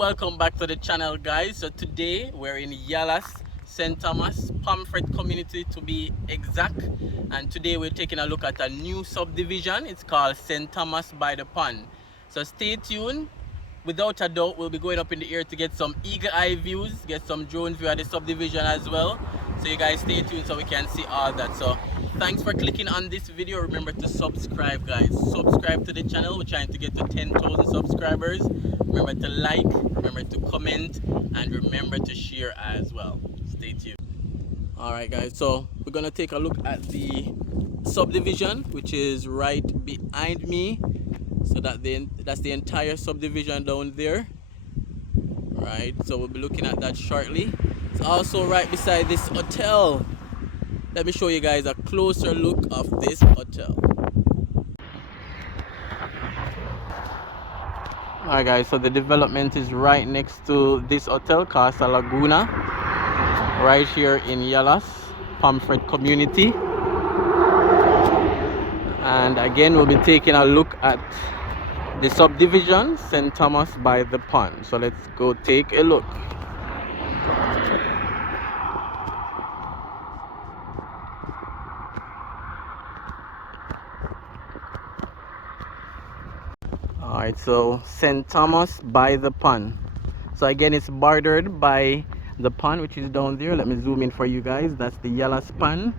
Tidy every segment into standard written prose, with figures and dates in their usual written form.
Welcome back to the channel, guys. So today we're in Yalas, St. Thomas, Pomfret community to be exact, and today we're taking a look at a new subdivision. It's called St. Thomas by the Pond. So stay tuned. Without a doubt, we'll be going up in the air to get some eagle eye views, get some drone view at the subdivision as well. So you guys stay tuned so we can see all that. So thanks for clicking on this video. Remember to subscribe, guys. Subscribe to the channel. We're trying to get to 10,000 subscribers. Remember to like, remember to comment, and remember to share as well. Stay tuned. Alright guys, so we're gonna take a look at the subdivision, which is right behind me. So that's the entire subdivision down there. Right, so we'll be looking at that shortly. It's also right beside this hotel. Let me show you guys a closer look of this hotel. Alright guys, so the development is right next to this hotel, Casa Laguna, right here in Yalas, Pomfret community. And again, we'll be taking a look at the subdivision, St. Thomas by the Pond. So let's go take a look. Alright, so St. Thomas by the Pond. So again, it's bordered by the pond, which is down there. Let me zoom in for you guys. That's the Yalas Pond.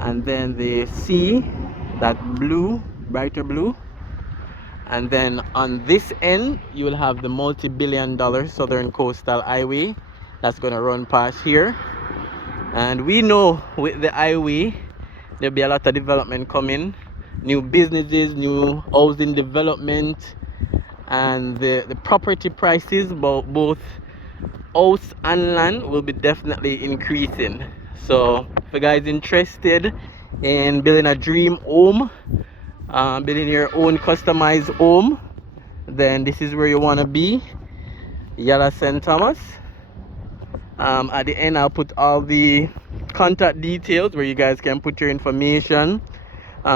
And then the sea, that blue, brighter blue. And then on this end, you will have the multi-billion-dollar Southern Coastal Highway that's going to run past here. And we know with the highway, there'll be a lot of development coming. New businesses, new housing development, and the property prices, both house and land, will be definitely increasing. So if you guys interested in building a dream home, building your own customized home, then this is where you want to be. Yalas St. Thomas. At the end, I'll put all the contact details where you guys can put your information,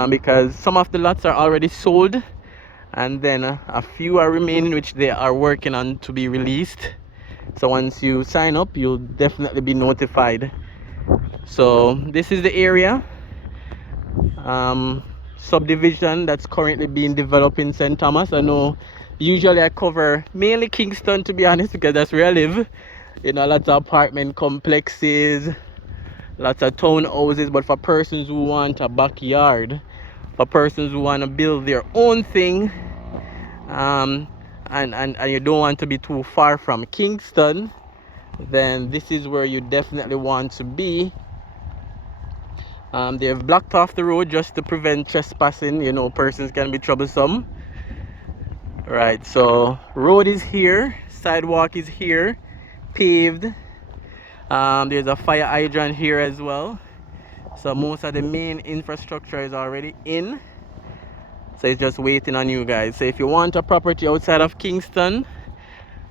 because some of the lots are already sold, and then a few are remaining, which they are working on to be released. So once you sign up, you'll definitely be notified. So this is the area, subdivision that's currently being developed in St. Thomas. I know usually I cover mainly Kingston, to be honest, because that's where I live. You know, lots of apartment complexes, lots of townhouses. But for persons who want a backyard, for persons who want to build their own thing, and you don't want to be too far from Kingston, then this is where you definitely want to be. They've blocked off the road just to prevent trespassing. You know, persons can be troublesome. Right, so road is here, sidewalk is here, paved. There's a fire hydrant here as well. So most of the main infrastructure is already in. So it's just waiting on you guys. So if you want a property outside of Kingston,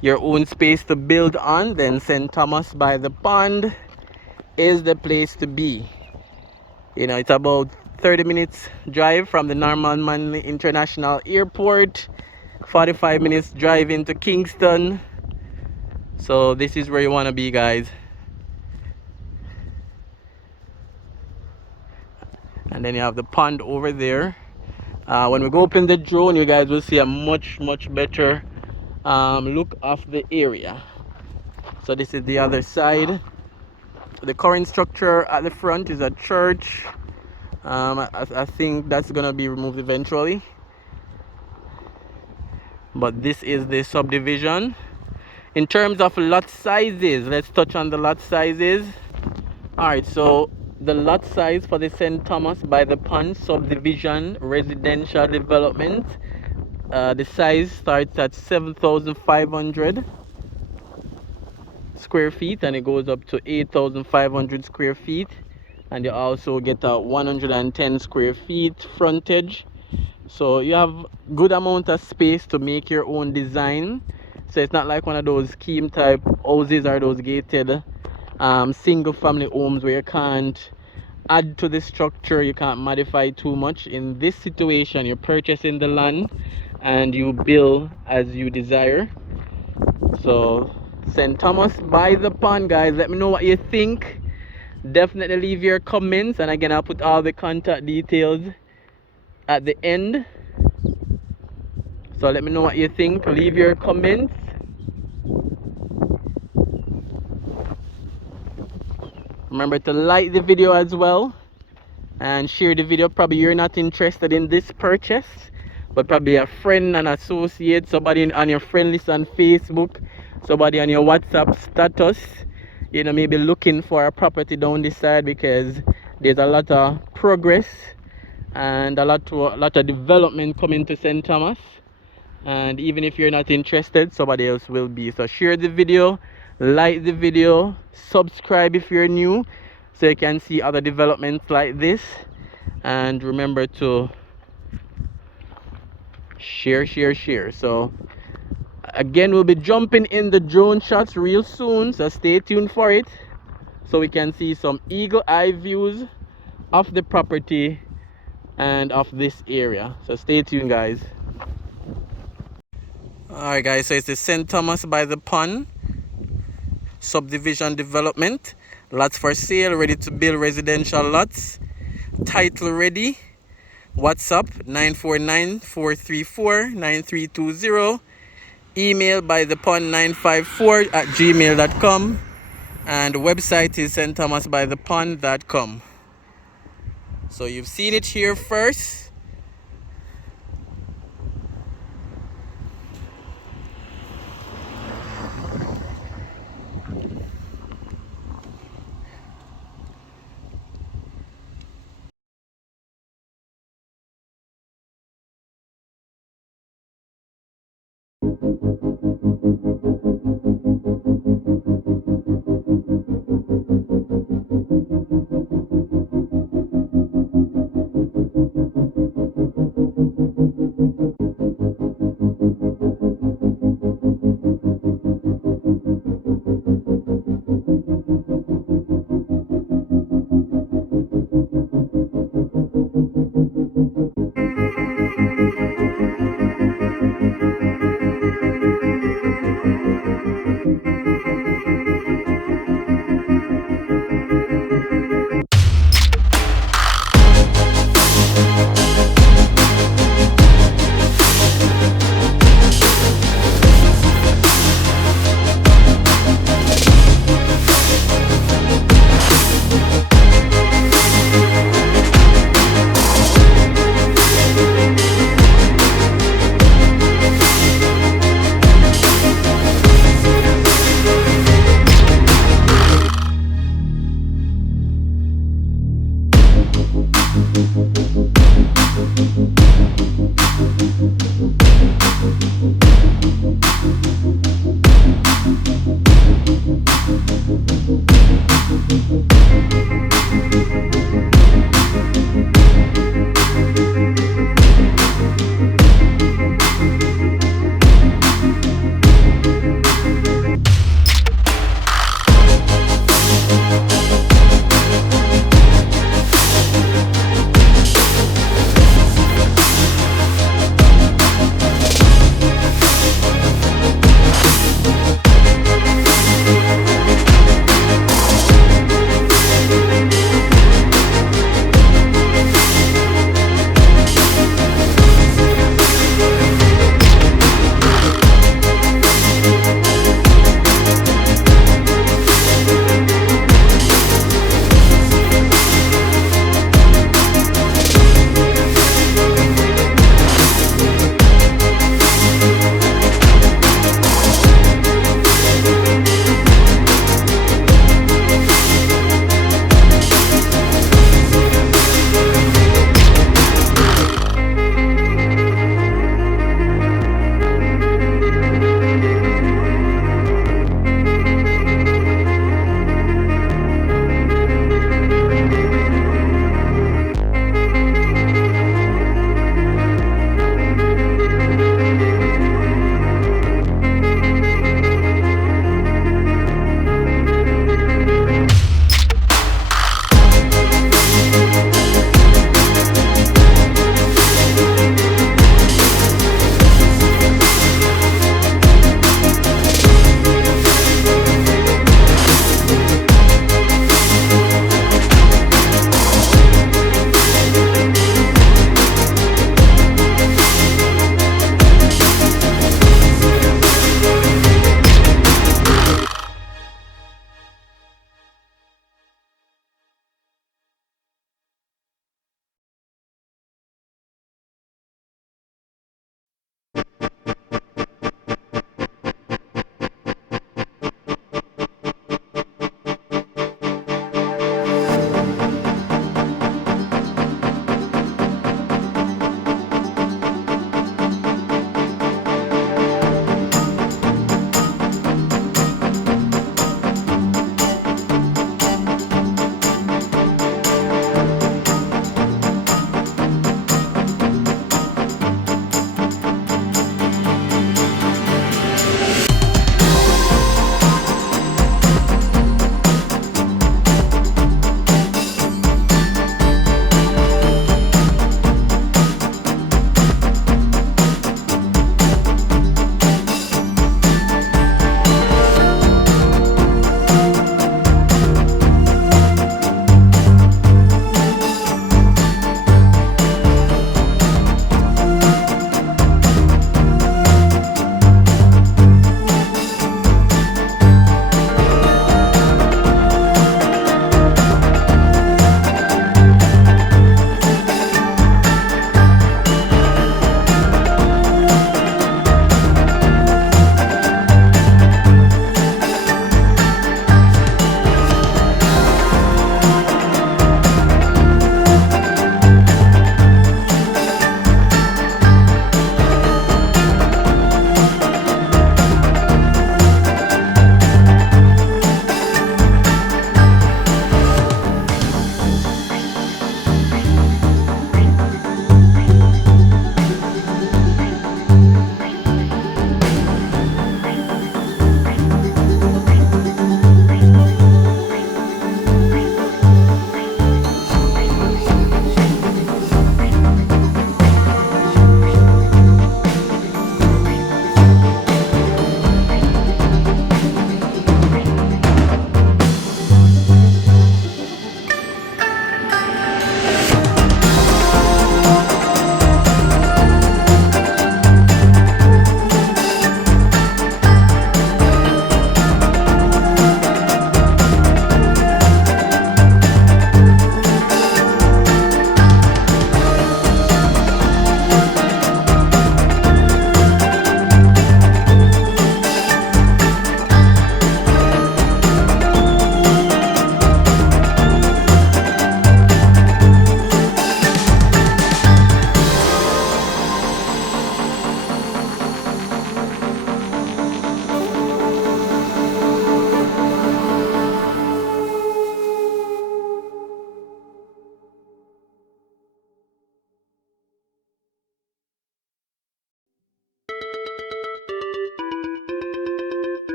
your own space to build on, then St. Thomas by the Pond is the place to be. You know, it's about 30 minutes drive from the Norman Manley International Airport, 45 minutes drive into Kingston. So this is where you want to be, guys. And then you have the pond over there. When we go up in the drone, you guys will see a much better look of the area. So this is the other side. The current structure at the front is a church. I think that's gonna be removed eventually. But this is the subdivision. In terms of lot sizes, let's touch on the lot sizes. Alright, so the lot size for the St. Thomas by the Pond subdivision residential development, the size starts at 7,500 square feet and it goes up to 8,500 square feet, and you also get a 110 square feet frontage. So you have good amount of space to make your own design. So it's not like one of those scheme type houses or those gated single family homes where you can't add to the structure, you can't modify too much. In this situation, you're purchasing the land and you build as you desire. So St. Thomas by the pond, guys. Let me know what you think. Definitely leave your comments, and again I'll put all the contact details at the end. So let me know what you think. Leave your comments. Remember to like the video as well and share the video. Probably you're not interested in this purchase, but probably a friend and associate, somebody on your friend list on Facebook, somebody on your WhatsApp status, you know, maybe looking for a property down this side, because there's a lot of progress and a lot of development coming to St. Thomas. And even if you're not interested, somebody else will be. So share the video, like the video, subscribe if you're new, so you can see other developments like this. And remember to share. So again, we'll be jumping in the drone shots real soon, so stay tuned for it, so we can see some eagle eye views of the property and of this area. So stay tuned, guys. Alright guys, so it's the St. Thomas by the Pond subdivision development. Lots for sale, ready to build residential lots. Title ready. WhatsApp 949-434-9320. Email by the pond954@gmail.com. And the website is stthomasbythepond.com. So you've seen it here first.